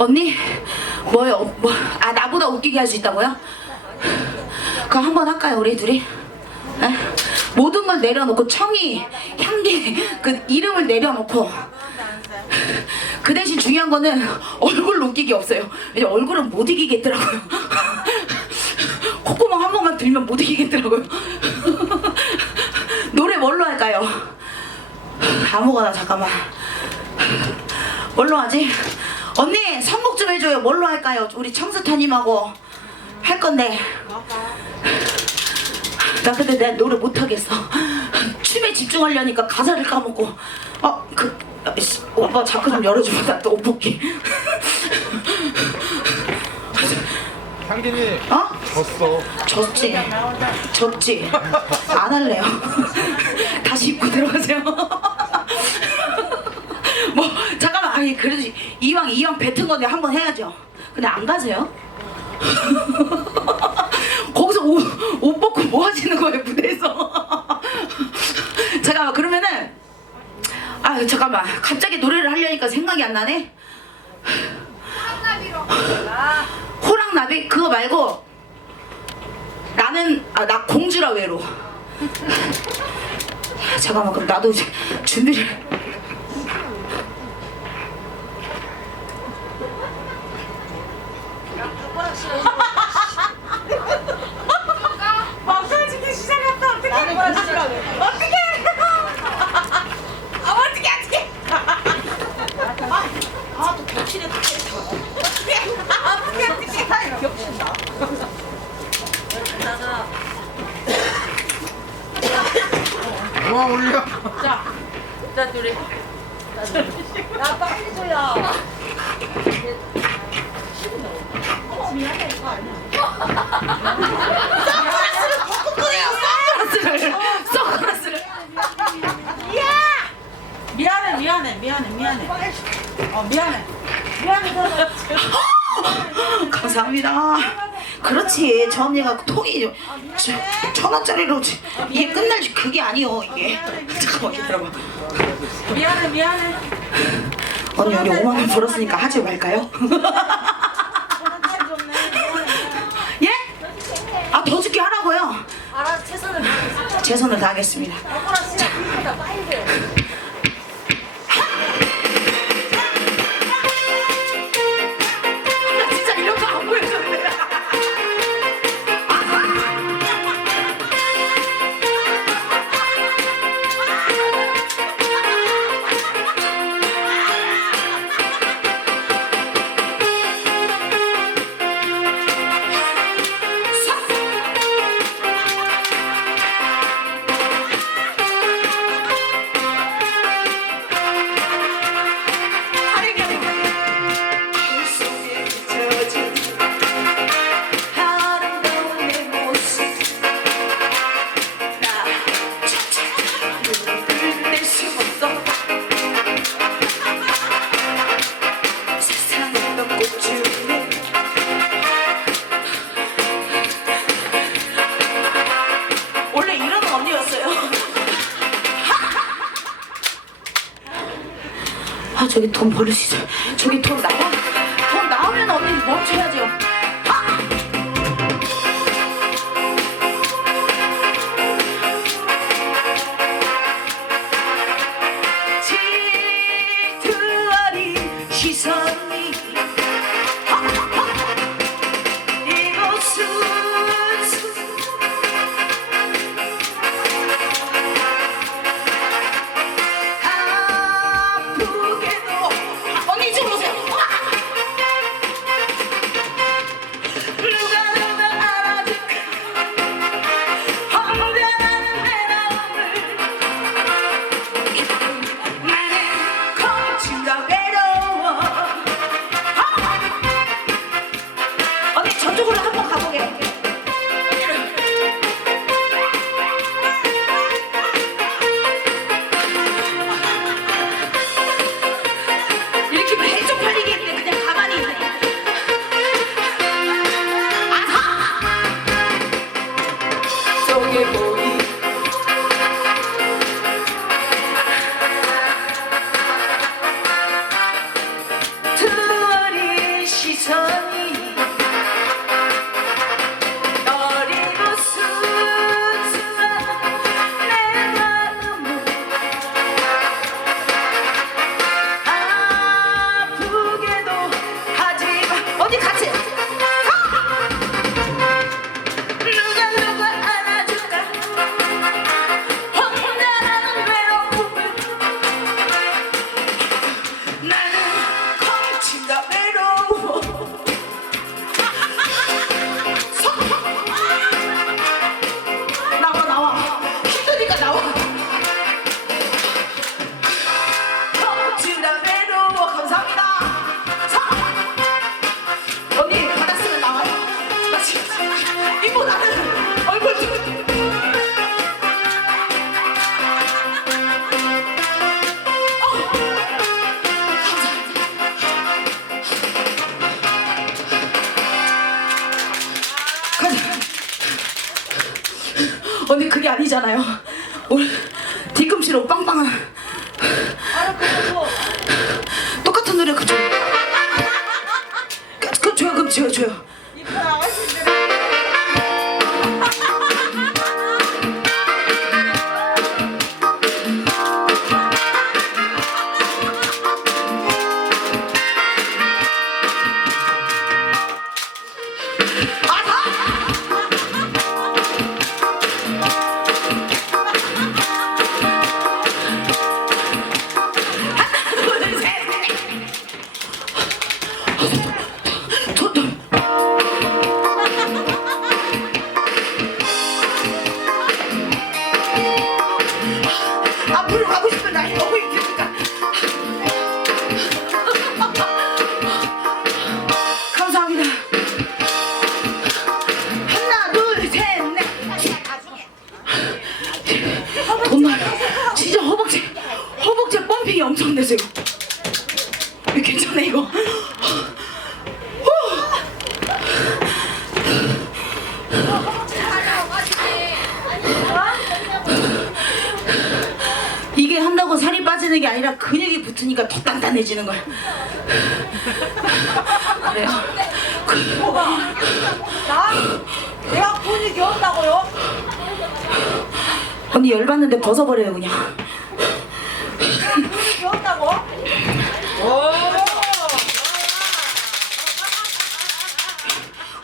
언니 뭐요? 뭐, 아 나보다 웃기게 할 수 있다고요? 그거 한번 할까요 우리 둘이? 에? 모든 걸 내려놓고 청이, 향기, 그 이름을 내려놓고 그 대신 중요한 거는 얼굴 웃기기 없어요. 왜냐 얼굴은 못 이기겠더라고요. 콧구멍 한 번만 들면 못 이기겠더라고요. 노래 뭘로 할까요? 아무거나 잠깐만. 뭘로 하지? 언니 선곡 좀 해줘요. 뭘로 할까요? 우리 청스타님하고 할 건데. 나 근데 내가 노래 못하겠어. 춤에 집중하려니까 가사를 까먹고. 어, 그, 아, 씨, 오빠 자꾸 좀 열어주면 나또 옷 벗기. 향기님 어? 졌어. 졌지. 졌지. 안 할래요. 다시 입고 들어가세요. 아니 그래도 이왕 이왕 뱉은 건데 한 번 해야죠. 근데 안 가세요? 거기서 옷, 옷 벗고 뭐 하시는 거예요 무대에서? 잠깐만 그러면은 아 잠깐만 갑자기 노래를 하려니까 생각이 안 나네. 호랑나비 그거 말고 나는 아 나 공주라 외로. 잠깐만 그럼 나도 준비를. 막사지기 시작했다 어떻게 나는 이거 시작해 어떻게 아 어떻게 어떻게 아또 겹치네 어떻게 어떻게 어떻게 겹친다 와 올려. 자, 자 둘이 야 빨리 줘야 선글라스를 선글라스를. 미안해 미안해 미안해. 미안해. 어 미안해. 미안해. 감사합니다. 그렇지 저 언니가 통이 저- 천 원짜리로 지- 이게 끝날 줄 그게 아니요 이게. 잠깐만 기다려봐. 미안해 미안해 언니 우리 5만 원 벌었으니까 하지 말까요? 예? 아더 죽게 하라고요? 알아 최선을 다하겠습니다 최선을 다하겠습니다. 저기 돈 버릴 수 있어요 저기 돈 나와 아니잖아요. 오늘 뒤꿈치로 빵빵한 똑같은 노래 그죠? 그, 그 줘요 그럼 줘요 줘요. 되세요. 이거 괜찮아 이거. 이게 한다고 살이 빠지는 게 아니라 근육이 붙으니까 더 단단해지는 거야. 그래요. 나 내가 분이 귀엽다고요? 언니 열받는데 벗어버려요 그냥. 분이 귀엽다고?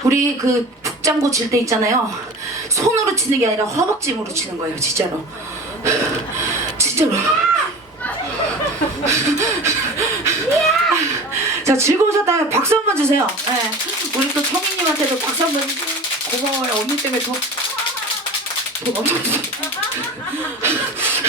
우리 그 북장구 칠 때 있잖아요. 손으로 치는 게 아니라 허벅지 힘으로 치는 거예요, 진짜로. 진짜로. 자, 즐거우셨다면 박수 한 번 주세요. 네. 우리 또 청희님한테도 박수 한 번 고마워요. 언니 때문에 더, 더 엄청.